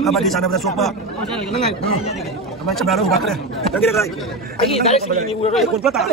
Kabadi sana pada sopa. Kemarin sebenarnya ubat deh. Lagi deh lagi. Lagi direct ini udah ikut peta.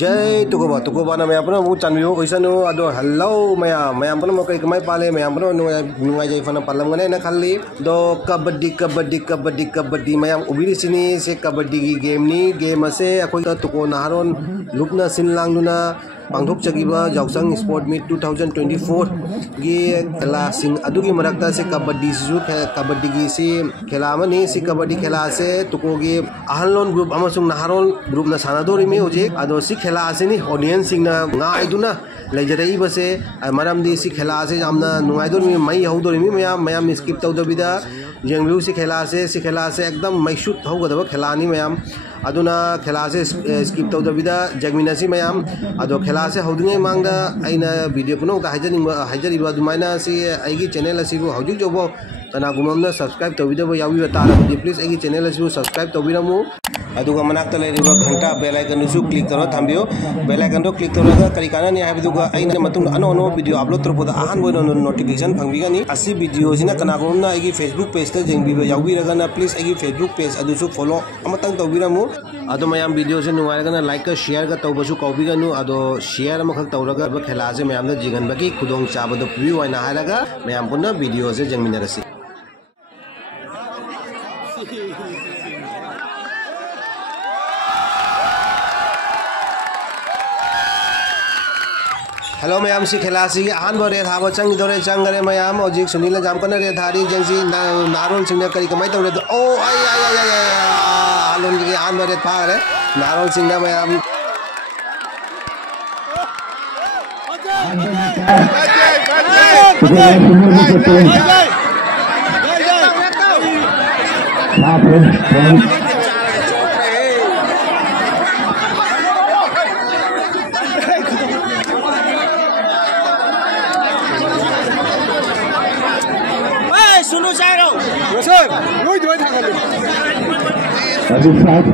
Jai tukoba na maya pun mau candu oisanu ado hello maya pun mau kai kemai pale maya pun nungai jai fana palam ngane na kali do kabadi maya ubiri sini se kabadi game ni game ase akoi tuko naharon lupna sinlang duna Pangthok Chagiba Jausang Sport Meet 2024 gi khela sing adugi marakta se kabaddi su kabaddi gi si khela amani si kabaddi khela ase tuko gi ahanlon group amasung naharon group na sanadori me oje ado si khela ase ni audience sing na nga aiduna lejarei base maram di si khela ase jamna nungaidor mi mai haudori mi mayam skip tawdabida jenglu si khela ase ekdam mai shoot haugadaba khela ni mayam aduna khela ase skip tawdabida jagmina si mayam ado khela ase haudingai mangda aina video puno ta hajari ba dumaina si aigi channel asibu haujuk jobo tana gumamna subscribe tawidaba yawi tara please aigi channel asibu subscribe tawiramu aduga manakta leiriba ghanta bell icon su click taro thambio bell icon do click taro kari kana ni habiduga aina matung ano video upload toropoda ahan boy notification phangbigani asi video sina kana gumamna aigi facebook page ta jengbiba yawi ragana please aigi facebook page adu su follow amatang tawiramu ado mayam video se nuwairagana like ka share ka tawbasu kaubiganu ado share amakak tawraga khela se mayam da jigan baki khudong chabado view aina halaga mayam punna video se jengminarasi Hello mayam si khela si ahan bo re thaba chang dore chang gare mayam ojik sunila jam kana re thari jengsi narol singna kari kamai tawre oh ay alon gi ahan bo re thare narol singna mayam सुनो चारो sir loi doi thangale Aduh start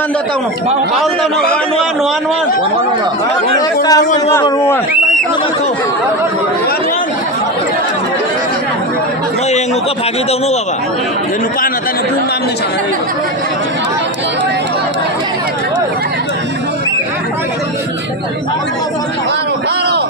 One datang no. Baul tau no one. No yang muka pagi tau no baba. Dan lupa nata no pun mam ni sana. Paro.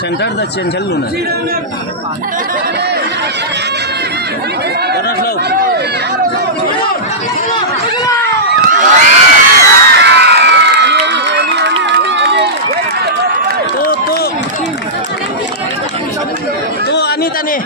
Centre the change चल Luna करना slow तो अनीता ने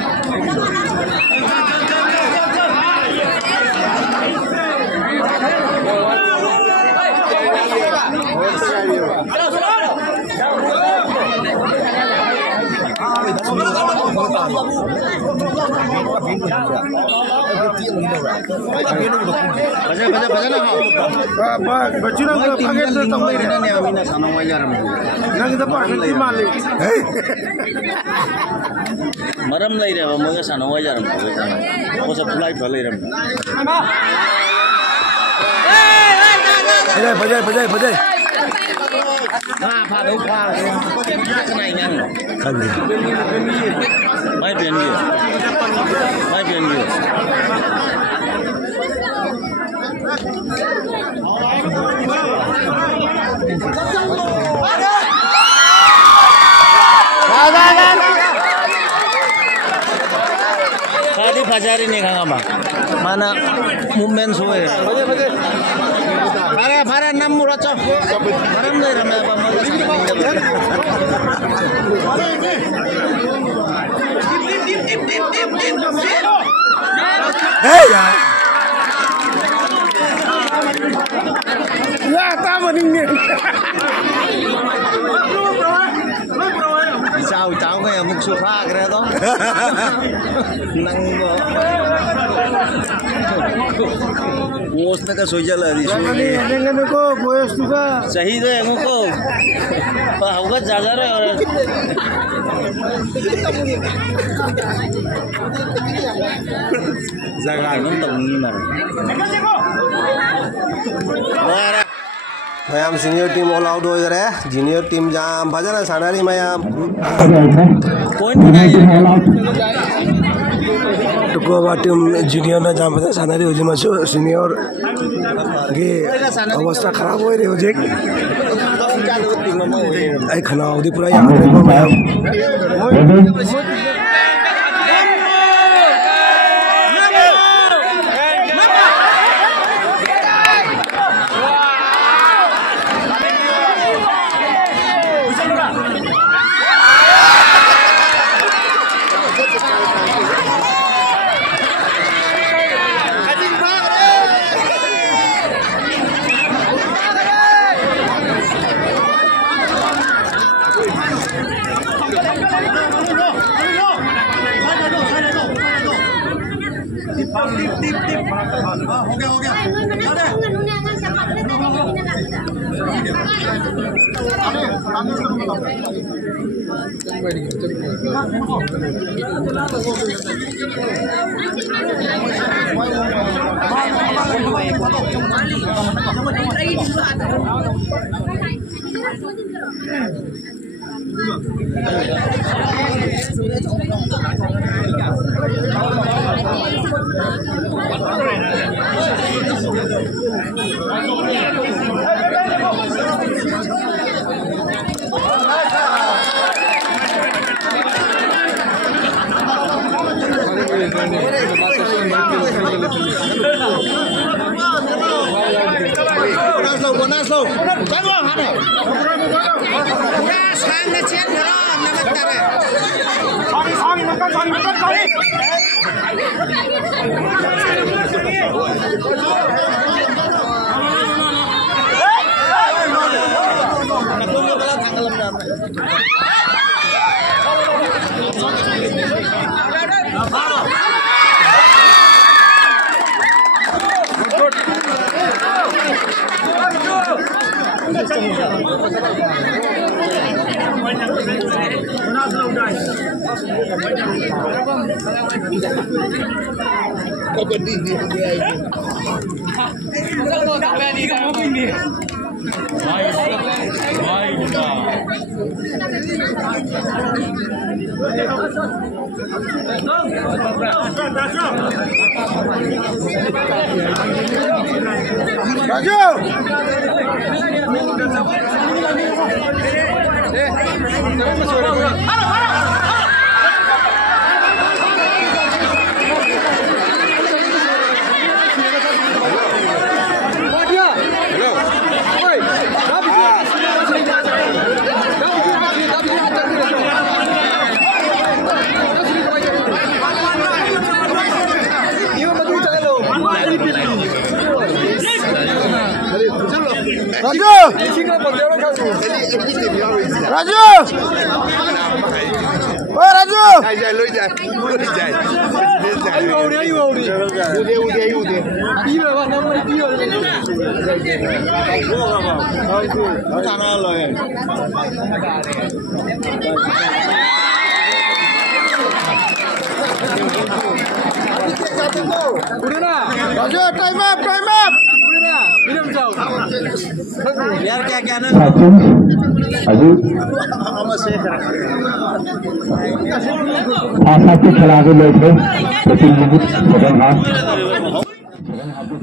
मरम लई रहे हो मुझे सानो वाला रम वो सब फुलाई फले रम बजाय हाँ फादो फाद नहीं नहीं खाली मैं पहन लियो Tadi Fajari nih Kang Abang. Mana momen suwe. Para 6 murah cok. Maram deh ramai apa mau Hey ya. Wah, tahu nih. Cháu cái mục số pha cái đó năng ngos na ka soja la di को गोयस तुका सही तो है मुको पर होगा ज्यादा रे और जगह में तो नहीं मर ma'am senior team all out हो गए जूनियर टीम जाम भजन सानारी मैम पॉइंट बनाइए टुकोबा टीम जूनियर ना जाम भजन सानारी हो जिमासो सीनियर के अवस्था खराब हो रही हो जे आई खाना उदी पूरा यहां पे मैम हो गया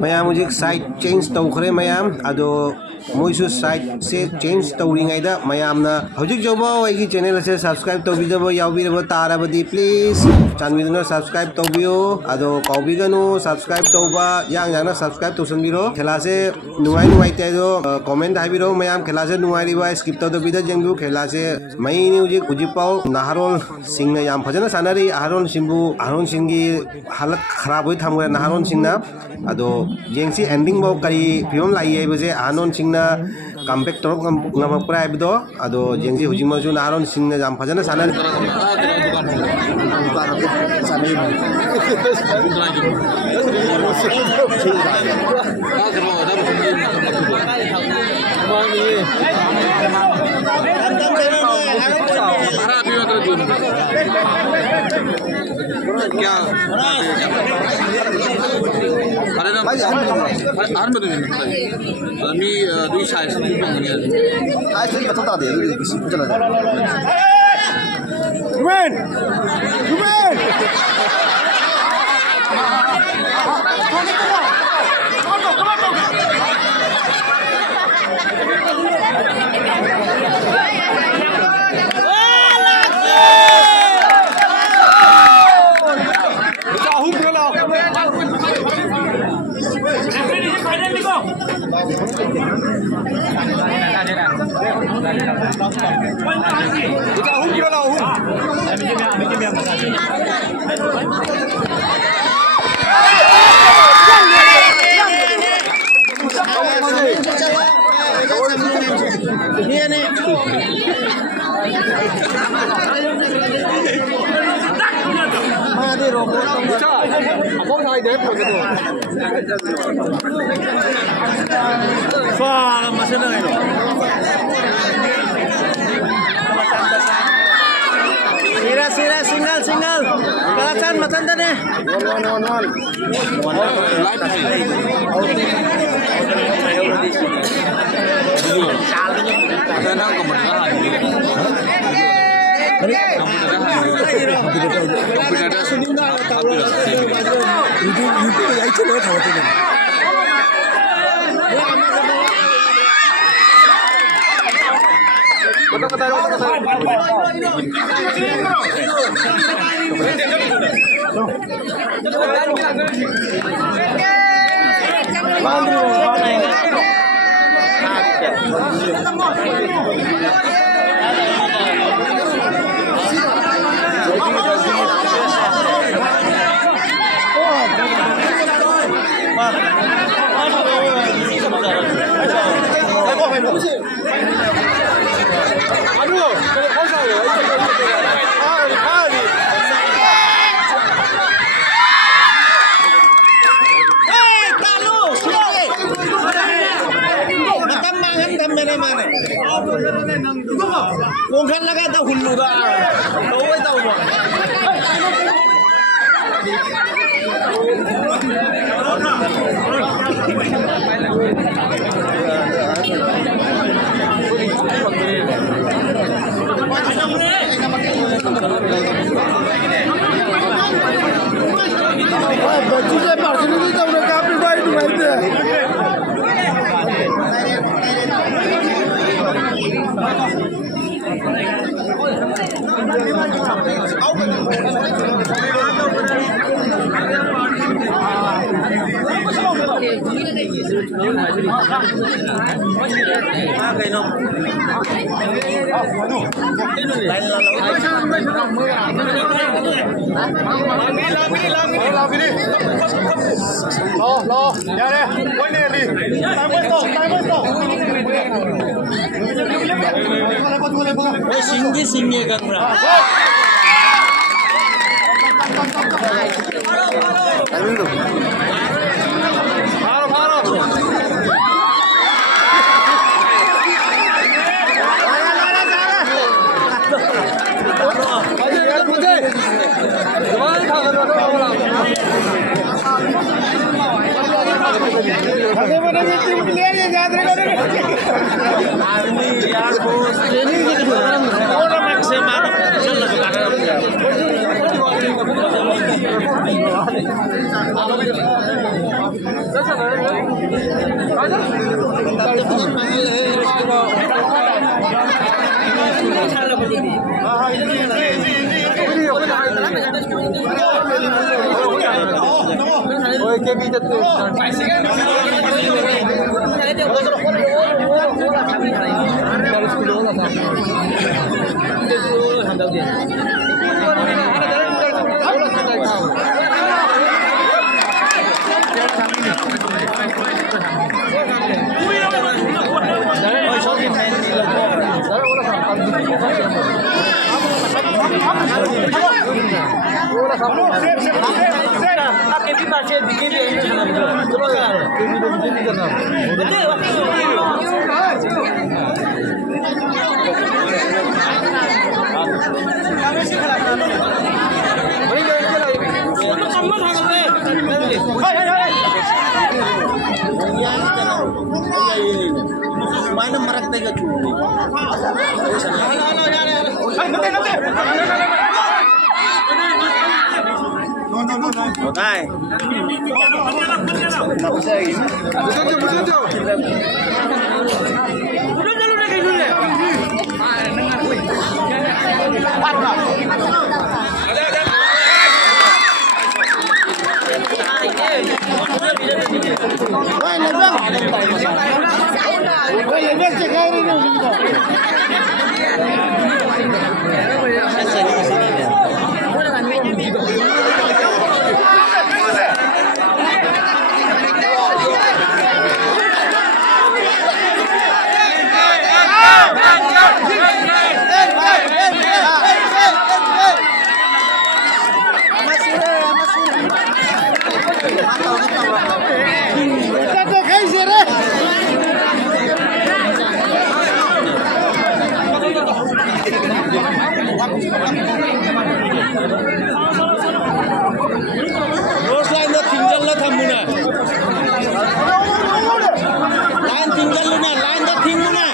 मैम मुझे साइड चेंज तौखरे मैम अदो मोइसु साइड से चेंज तौरिङैदा मैमना हौजिक जौबा अइगी चैनल से सब्सक्राइब तौबिदबो याउबिदबो ताराबदी प्लीज चानबिदुना सब्सक्राइब तौबियो अदो कौबिगनु सब्सक्राइब तौबा यांग सब्सक्राइब तौसनबिरो खेलासे नुवाई नुवाइते दो कमेंट हाइबिरो मैम खेलासे नुवाइरिबा स्किप तौदबिदा जेंगु खेलासे मैनि उजिपाउ नाहरोल सिंह ने याम फजना सानारी आहारोन सिंगी हालत खराब होई थामगरे नाहरोन सिंहना अदो जेंसी एंडिंग बो करी फिल्म लाई बजे आहारोन सिंह कमबैक तौर ngamampra haibdo ado jengsi hujimaju naharon singna jam fajana sanan क्या Sira single kalasan matan dane Kung kan lagi tahu hulu dah, tahu tahu mah. बच्चों से पर्सनली तो उन्हें काफी फाइट हुई थी lo ra đây quay này đi tay mới tổ Singi kan bro. Mana merak tega curi. Okay. Terus lain dah tinggal lah thamuna. Lain tinggal lu na, lain dah tinggal na.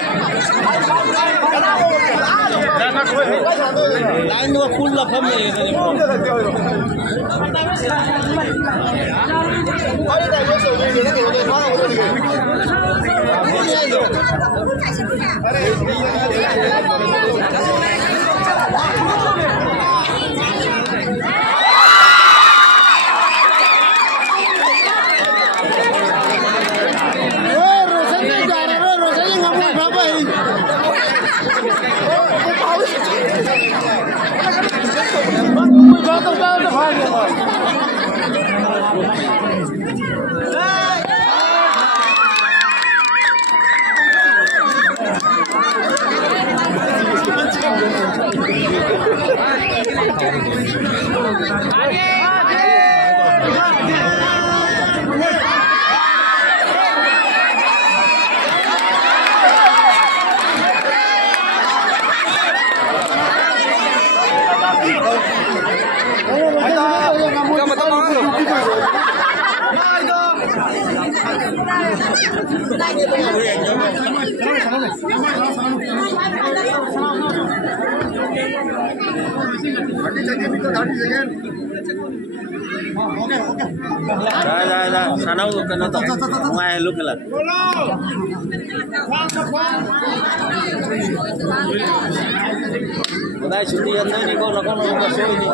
Lain dua full lah tham ni. Sana ke nonton. Ngai lu kelat. Udah cuti yang ini kau nak show ini.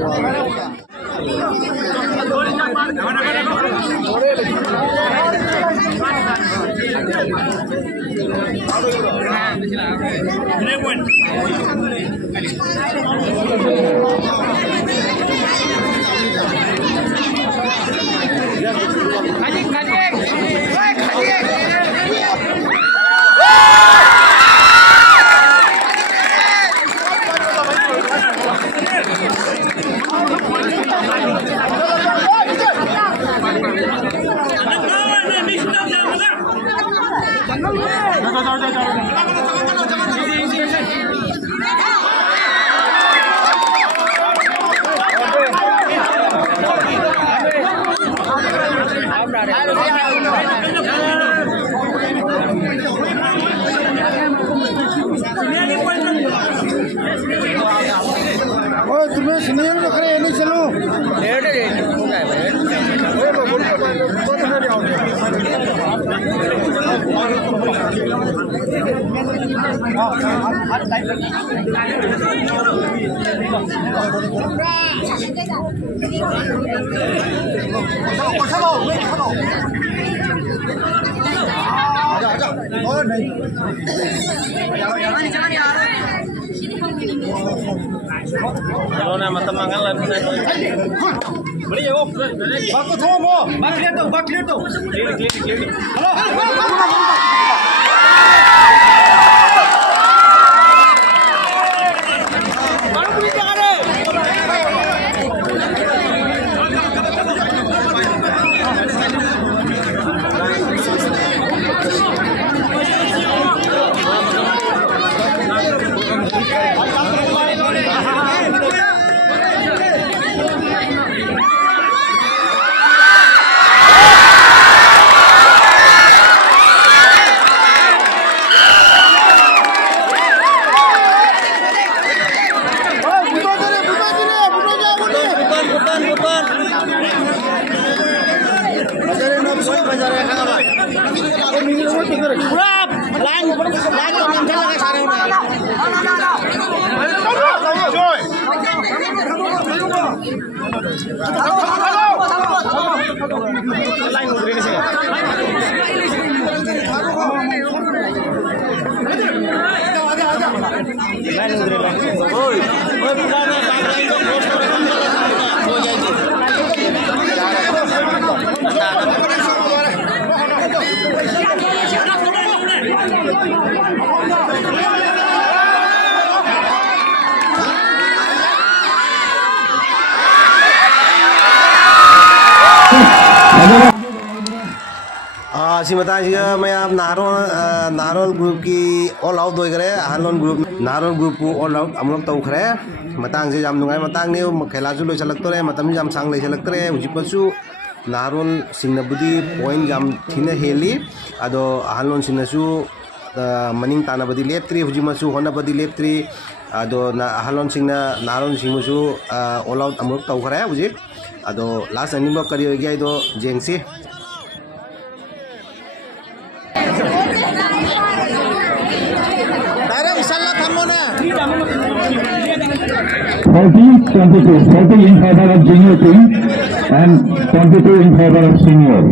Kau mana kau? Kalau nama temangan lah. Beri ya, Om. Baku tuh mau. Bak lihat tuh. Clear. Halo. असी मतांसिगा मयाम नारोल group की all out होइगरे नारोल group को all out अमुक तौखरे मतांग से जाम नुंगाई मतांग ने खेलाजु लोइसलक्तरे मतम जाम सांग लेसलक्तरे हुजिपसु नारोल सिंगनबुदी point जाम थिने heli अदो अहलोन सिंगनसु मनिंग तानाबदी लेप्त्री हुजिमसु होनाबदी लेप्त्री अदो अहलोन सिंगना नारोल सिंगसु ऑल आउट अमुक तौखरे हुजिक अदो लास्ट अनिबो करी होइगे दो जेंगसी Forty in favor of junior team and 22 in favor of senior.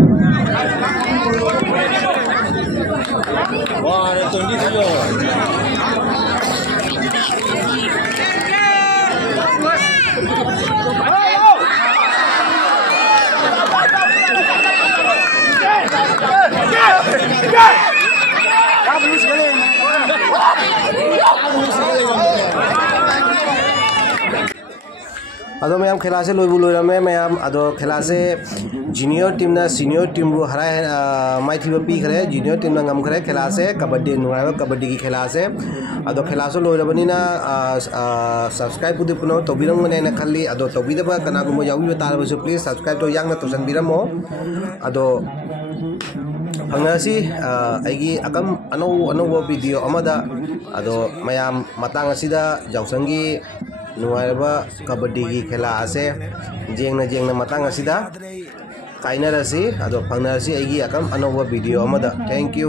अदो मैम खेला से लोइबु लोइरमे मैम अदो खेला से जूनियर टीम ना सीनियर टीम बु हराय माइथिबो पीखरे जूनियर टीम ना गमखरे खेला से कबड्डी नुराबो कबड्डी की खेला से अदो खेला से लोइरबनिना सब्सक्राइब पुदि पुनो तोबिरंगने ना खल्ली अदो तोबिदबा कनागुमो यावि तारबसु प्लीज सब्सक्राइब तो यांगना तोसन बिरमो अदो फंगसी आइगी अकम अनौ वीडियो अमदा अदो मैम मतांग असिदा जाउसंगी नुआरबा कबड्डी की खेला आसे जेंगना मतांग असिदा काइनरसी अदो फंगनरसी आइगी अकम अनौ वीडियो अमदा थैंक यू।